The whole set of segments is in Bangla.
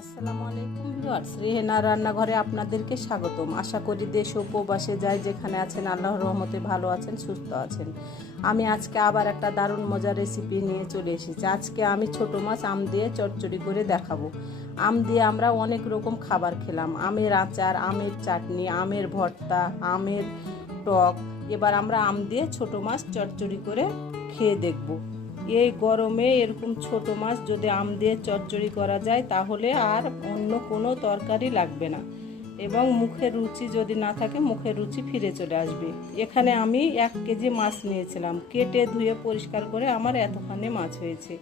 আসসালামু আলাইকুম ভিউয়ার্স, রেহেনার রান্নাঘরে আপনাদেরকে স্বাগতম। আশা করি দেশ ও প্রবাসে যায় যেখানে আছেন আল্লাহর রহমতে ভালো আছেন, সুস্থ আছেন। আমি আজকে আবার একটা দারুণ মজার রেসিপি নিয়ে চলে এসেছি। আজকে আমি ছোট মাছ আম দিয়ে চচ্চড়ি করে দেখাবো। আম দিয়ে আমরা অনেক রকম খাবার খেলাম, আমের আচার, আমের চাটনি, আমের ভর্তা, আমের টক। এবার আমরা আম দিয়ে ছোট মাছ চচ্চড়ি করে খেয়ে দেখব। এই গরমে এরকম ছোট মাছ যদি আম দিয়ে চচ্চড়ি করা যায় তাহলে আর অন্য কোনো তরকারি লাগবে না, এবং মুখের রুচি যদি না থাকে মুখের রুচি ফিরে চলে আসবে। এখানে আমি 1 কেজি মাছ নিয়েছিলাম, কেটে ধুয়ে পরিষ্কার করে আমার এতখানি মাছ হয়েছে।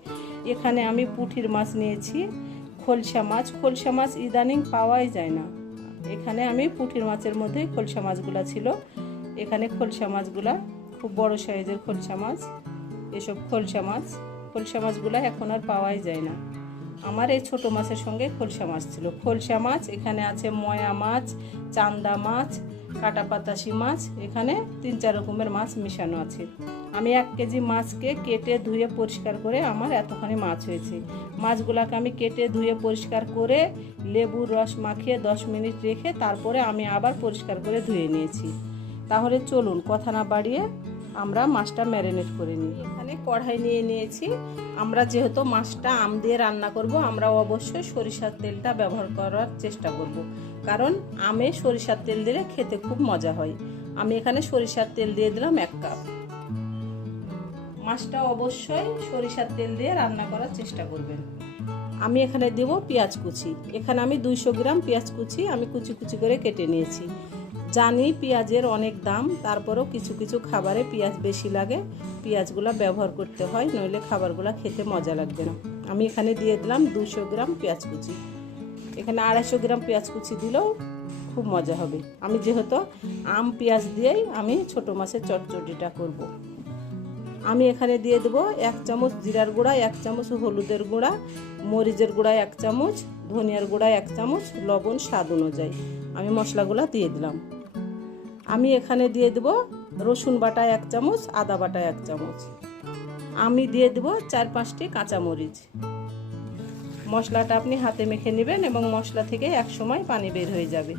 এখানে আমি পুঁটির মাছ নিয়েছি, খলসা মাছ ইদানিং পাওয়াই যায় না। এখানে আমি পুঁটির মাছের মধ্যে খলসা মাছগুলা ছিল। এখানে খলসা মাছগুলা খুব বড় সাইজের খলসা মাছ। এসব খলসা মাছগুলো এখন আর পাওয়াই যায় না। আমার এই ছোট মাছের সঙ্গে খলসা মাছ ছিল। খলসা মাছ, এখানে আছে ময়া মাছ, চান্দা মাছ, কাটা পাতাশি মাছ, এখানে 3-4 রকমের মাছ মিশানো আছে। আমি 1 কেজি মাছকে কেটে ধুয়ে পরিষ্কার করে আমার এতখানি মাছ হয়েছে। মাছগুলোকে আমি কেটে ধুয়ে পরিষ্কার করে লেবুর রস মাখিয়ে 10 মিনিট রেখে তারপরে আমি আবার পরিষ্কার করে ধুয়ে নিয়েছি। তাহলে চলুন কথা না বাড়িয়ে আমরা মাছটা ম্যারিনেট করে নিই। এখানে কড়াই নিয়ে নিয়েছি। আমরা যেহেতু মাছটা আম দিয়ে রান্না করব, আমরা অবশ্যই সরিষার তেলটা ব্যবহার করার চেষ্টা করব, কারণ আমে সরিষার তেল দিলে খেতে খুব মজা হয়। আমি এখানে সরিষার তেল দিয়ে দিলাম 1 কাপ। মাছটা অবশ্যই সরিষার তেল দিয়ে রান্না করার চেষ্টা করবেন। আমি এখানে দেব পেঁয়াজ কুচি। এখানে আমি 200 গ্রাম পেঁয়াজ কুচি আমি কুচি কুচি করে কেটে নিয়েছি। জানি পেঁয়াজের অনেক দাম, তারপরেও কিছু কিছু খাবারে পেঁয়াজ বেশি লাগে, পেঁয়াজগুলো ব্যবহার করতে হয়, নইলে খাবারগুলো খেতে মজা লাগবে না। আমি এখানে দিয়ে দিলাম 200 গ্রাম পেঁয়াজ কুচি। এখানে 250 গ্রাম পেঁয়াজ কুচি দিলেও খুব মজা হবে। আমি যেহেতু আম পেঁয়াজ দিয়েই আমি ছোট মাছের চচ্চড়িটা করব। আমি এখানে দিয়ে দেবো 1 চামচ জিরার গুঁড়া, 1 চামচ হলুদের গুঁড়া, মরিচের গুঁড়া 1 চামচ, ধনিয়ার গুঁড়া 1 চামচ, লবণ স্বাদ অনুযায়ী। আমি মশলাগুলো দিয়ে দিলাম। আমি এখানে দিয়ে দেব রসুন বাটা 1 চামচ, আদা বাটা 1 চামচ। আমি দিয়ে দেব 4-5টি কাঁচামরিচ। মশলাটা আপনি হাতে মেখে নেবেন এবং মশলা থেকে এক সময় পানি বের হয়ে যাবে,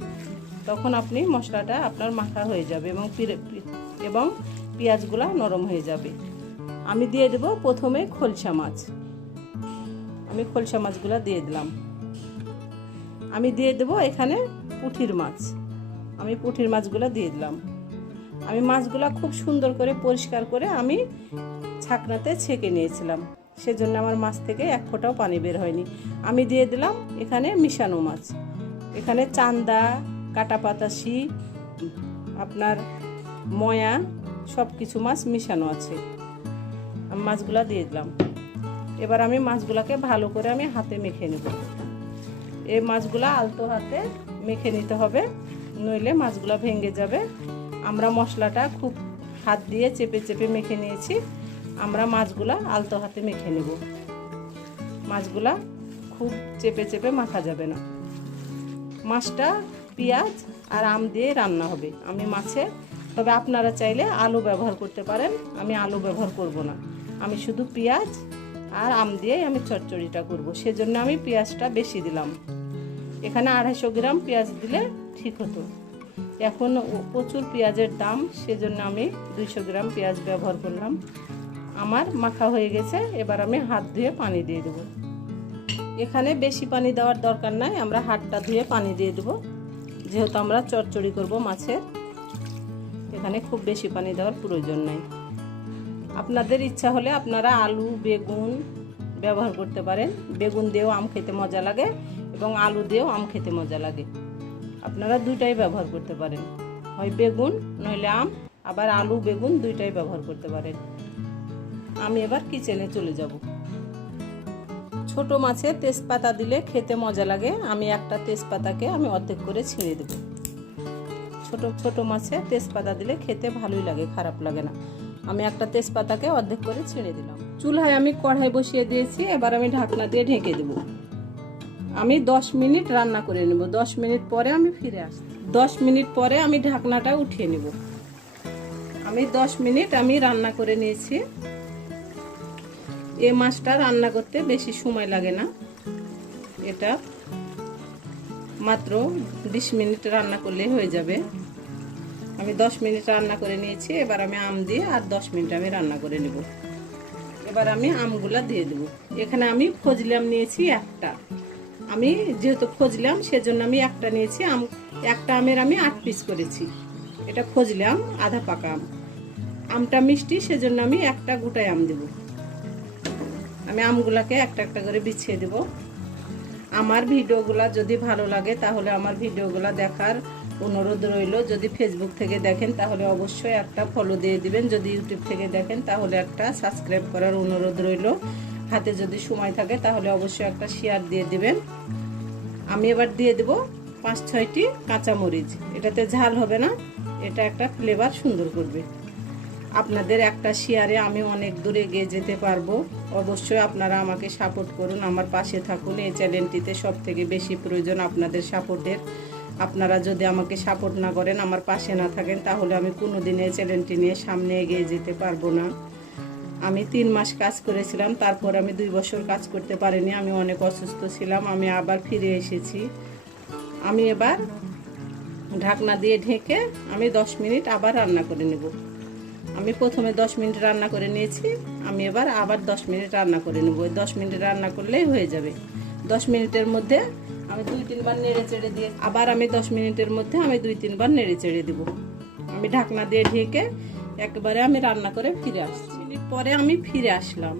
তখন আপনি মশলাটা আপনার মাখা হয়ে যাবে এবং পেঁয়াজগুলো নরম হয়ে যাবে। আমি দিয়ে দেব প্রথমে খলসা মাছ। আমি খলসা মাছগুলো দিয়ে দিলাম। আমি দিয়ে দেব এখানে পুঁটির মাছ। আমি পুঁটির মাছগুলো দিয়ে দিলাম। আমি মাছগুলো খুব সুন্দর করে পরিষ্কার করে আমি ছাকনাতে ছেঁকে নিয়েছিলাম, সেজন্য আমার মাছ থেকে 1 ফোঁটাও পানি বের হয়নি। আমি দিয়ে দিলাম এখানে মিশানো মাছ। এখানে চান্দা, কাটা পাতাশি, আপনার ময়া, সব কিছু মাছ মিশানো আছে। আমি মাছগুলো দিয়ে দিলাম। এবার আমি মাছগুলোকে ভালো করে আমি হাতে মেখে নেব। এই মাছগুলো আলতো হাতে মেখে নিতে হবে, নইলে মাছগুলো ভেঙে যাবে। আমরা মশলাটা খুব হাত দিয়ে চেপে চেপে মেখে নিয়েছি। আমরা মাছগুলো আলতো হাতে মেখে নেব। মাছগুলা খুব চেপে চেপে মাখা যাবে না। মাছটা পেঁয়াজ আর আম দিয়ে রান্না হবে আমি মাছে। তবে আপনারা চাইলে আলু ব্যবহার করতে পারেন, আমি আলু ব্যবহার করব না। আমি শুধু পেঁয়াজ আর আম দিয়েই আমি চচ্চড়িটা করব, সেজন্য আমি পেঁয়াজটা বেশি দিলাম। এখানে 250 গ্রাম পেঁয়াজ দিলে ঠিক হতো। এখন প্রচুর পেঁয়াজের দাম, সেজন্য আমি 200 গ্রাম পেঁয়াজ ব্যবহার করলাম। আমার মাখা হয়ে গেছে। এবার আমি হাত ধুয়ে পানি দিয়ে দেবো। এখানে বেশি পানি দেওয়ার দরকার নাই, আমরা হাতটা ধুয়ে পানি দিয়ে দেবো, যেহেতু আমরা চচ্চড়ি করব মাছের। এখানে খুব বেশি পানি দেওয়ার প্রয়োজন নাই। আপনাদের ইচ্ছা হলে আপনারা আলু, বেগুন ব্যবহার করতে পারেন। বেগুন দিয়েও আম খেতে মজা লাগে এবং আলু দিয়েও আম খেতে মজা লাগে। আপনারা দুইটাই ব্যবহার করতে পারেন, হয় বেগুন নইলে আম, আবার আলু বেগুন দুইটাই ব্যবহার করতে পারেন। আমি এবার কিচেনে চলে যাব। ছোট মাছে তেজপাতা দিলে খেতে মজা লাগে। আমি একটা তেজপাতাকে আমি অর্ধেক করে ছিঁড়ে দেব। ছোট মাছে তেজপাতা দিলে খেতে ভালোই লাগে, খারাপ লাগে না। আমি একটা তেজপাতাকে অর্ধেক করে ছিঁড়ে দিলাম। চুলায় আমি কড়াই বসিয়ে দিয়েছি। এবার আমি ঢাকনা দিয়ে ঢেকে দেব। আমি 10 মিনিট রান্না করে নেব। 10 মিনিট পরে আমি ফিরে আসছি। 10 মিনিট পরে আমি ঢাকনাটা উঠিয়ে নেব। আমি 10 মিনিট আমি রান্না করে নিয়েছি। এই মাছটা রান্না করতে বেশি সময় লাগে না। এটা মাত্র 20 মিনিট রান্না করলেই হয়ে যাবে। আমি 10 মিনিট রান্না করে নিয়েছি। এবার আমি আম দিয়ে আর 10 মিনিট আমি রান্না করে নেব। এবার আমি আমগুলা দিয়ে দেব। এখানে আমি ফজলি আম নিয়েছি একটা। আমি যেহেতু ফজলি আম সেজন্য আমি একটা নিয়েছি। একটা আমের আমি 8 পিস করেছি। এটা ফজলি আম, আধা পাকা আম। আমটা মিষ্টি সেজন্য আমি একটা গোটায় আম দেব। আমি আমগুলাকে একটা একটা করে বিছিয়ে দেব। আমার ভিডিওগুলা যদি ভালো লাগে তাহলে আমার ভিডিওগুলা দেখার অনুরোধ রইল। যদি ফেসবুক থেকে দেখেন তাহলে অবশ্যই একটা ফলো দিয়ে দিবেন। যদি ইউটিউব থেকে দেখেন তাহলে একটা সাবস্ক্রাইব করার অনুরোধ রইল। হাতে যদি সময় থাকে তাহলে অবশ্যই একটা শেয়ার দিয়ে দিবেন। আমি এবার দিয়ে দেব 5-6টি কাঁচামরিচ। এটাতে ঝাল হবে না, এটা একটা ফ্লেভার সুন্দর করবে। আপনাদের একটা শেয়ারে আমি অনেক দূরে এগিয়ে যেতে পারবো। অবশ্যই আপনারা আমাকে সাপোর্ট করুন, আমার পাশে থাকুন। এই চ্যানেলটিতে সবথেকে বেশি প্রয়োজন আপনাদের সাপোর্টের। আপনারা যদি আমাকে সাপোর্ট না করেন, আমার পাশে না থাকেন, তাহলে আমি কোনোদিন এই চ্যানেলটি নিয়ে সামনে এগিয়ে যেতে পারবো না। আমি 3 মাস কাজ করেছিলাম, তারপর আমি 2 বছর কাজ করতে পারিনি। আমি অনেক অসুস্থ ছিলাম, আমি আবার ফিরে এসেছি। আমি এবার ঢাকনা দিয়ে ঢেকে আমি 10 মিনিট আবার রান্না করে নেব। আমি প্রথমে 10 মিনিট রান্না করে নিয়েছি। আমি এবার আবার 10 মিনিট রান্না করে নেব। 10 মিনিট রান্না করলেই হয়ে যাবে। 10 মিনিটের মধ্যে আমি 2-3 বার নেড়ে চেড়ে দিয়ে আবার আমি 10 মিনিটের মধ্যে আমি 2-3 বার নেড়ে চেড়ে দেব। আমি ঢাকনা দিয়ে ঢেকে একবারে আমি রান্না করে ফিরে আসছি। মিনিট পরে আমি ফিরে আসলাম।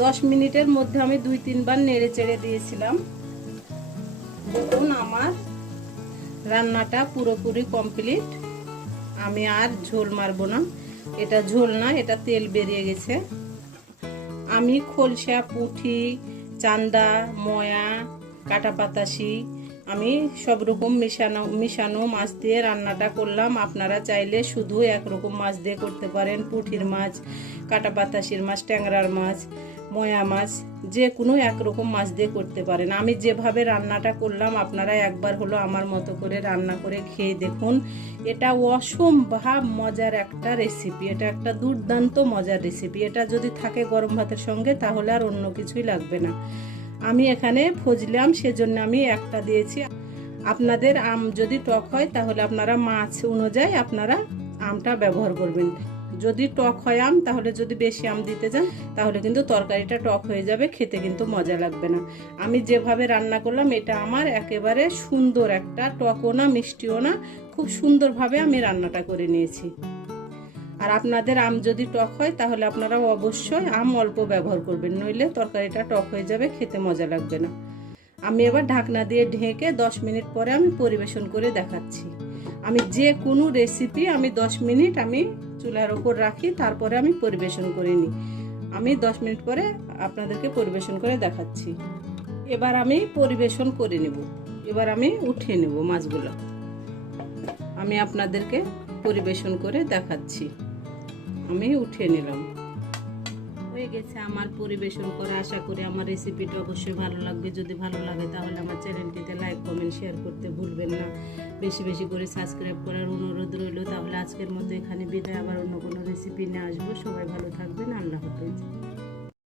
10 মিনিটের মধ্যে আমি 2-3 বার নেড়ে চেড়ে দিয়েছিলাম। দেখুন আমার রান্নাটা পুরোপুরি কমপ্লিট। আমি আর ঝোল মারবো না। এটা ঝোল না, এটা তেল বেরিয়ে গেছে। আমি খলসা, পুঁটি, চান্দা, ময়া, কাটা পাতাসি আমি সব রকম মিশানো মাছ দিয়ে রান্নাটা করলাম। আপনারা চাইলে শুধু একরকম মাছ দিয়ে করতে পারেন। পুঁটির মাছ, কাটা পাতাসির মাছ, ট্যাংরার মাছ, ময়া মাছ, যে কোনো একরকম মাছ দিয়ে করতে পারেন। আমি যেভাবে রান্নাটা করলাম আপনারা একবার হলো আমার মতো করে রান্না করে খেয়ে দেখুন। এটা অসম্ভব মজার একটা রেসিপি। এটা একটা দুর্দান্ত মজার রেসিপি। এটা যদি থাকে গরম ভাতের সঙ্গে তাহলে আর অন্য কিছুই লাগবে না। আমি এখানে ফজলি আম সেজন্য আমি একটা দিয়েছি। আপনাদের আম যদি টক হয় তাহলে আপনারা মাছ অনুযায়ী আপনারা আমটা ব্যবহার করবেন। যদি টক হয় আম, তাহলে যদি বেশি আম দিতে যান তাহলে কিন্তু তরকারিটা টক হয়ে যাবে, খেতে কিন্তু মজা লাগবে না। আমি যেভাবে রান্না করলাম এটা আমার একেবারে সুন্দর একটা, টকও না মিষ্টিও না, খুব সুন্দরভাবে আমি রান্নাটা করে নিয়েছি। আর আপনাদের আম যদি টক হয় তাহলে আপনারা অবশ্যই আম অল্প ব্যবহার করবেন, নইলে তরকারিটা টক হয়ে যাবে, খেতে মজা লাগবে না। আমি এবার ঢাকনা দিয়ে ঢেকে 10 মিনিট পরে আমি পরিবেশন করে দেখাচ্ছি। আমি যে কোনো রেসিপি আমি 10 মিনিট আমি চুলার ওপর রাখি, তারপরে আমি পরিবেশন করে নিই। আমি 10 মিনিট পরে আপনাদেরকে পরিবেশন করে দেখাচ্ছি। এবার আমি পরিবেশন করে নেব। এবার আমি উঠিয়ে নেব মাছগুলো। আমি আপনাদেরকে পরিবেশন করে দেখাচ্ছি। আমি উঠিয়ে নিলাম। হয়ে গেছে আমার পরিবেশন করা। আশা করি আমার রেসিপিটা অবশ্যই ভালো লাগবে। যদি ভালো লাগে তাহলে আমার চ্যানেলটিতে লাইক, কমেন্ট, শেয়ার করতে ভুলবেন না। বেশি বেশি করে সাবস্ক্রাইব করার অনুরোধ রইল। তাহলে আজকের মতো এখানে বিদায়। আবার অন্য কোনো রেসিপি নিয়ে আসবো। সবাই ভালো থাকবেন। আল্লাহ হাফেজ।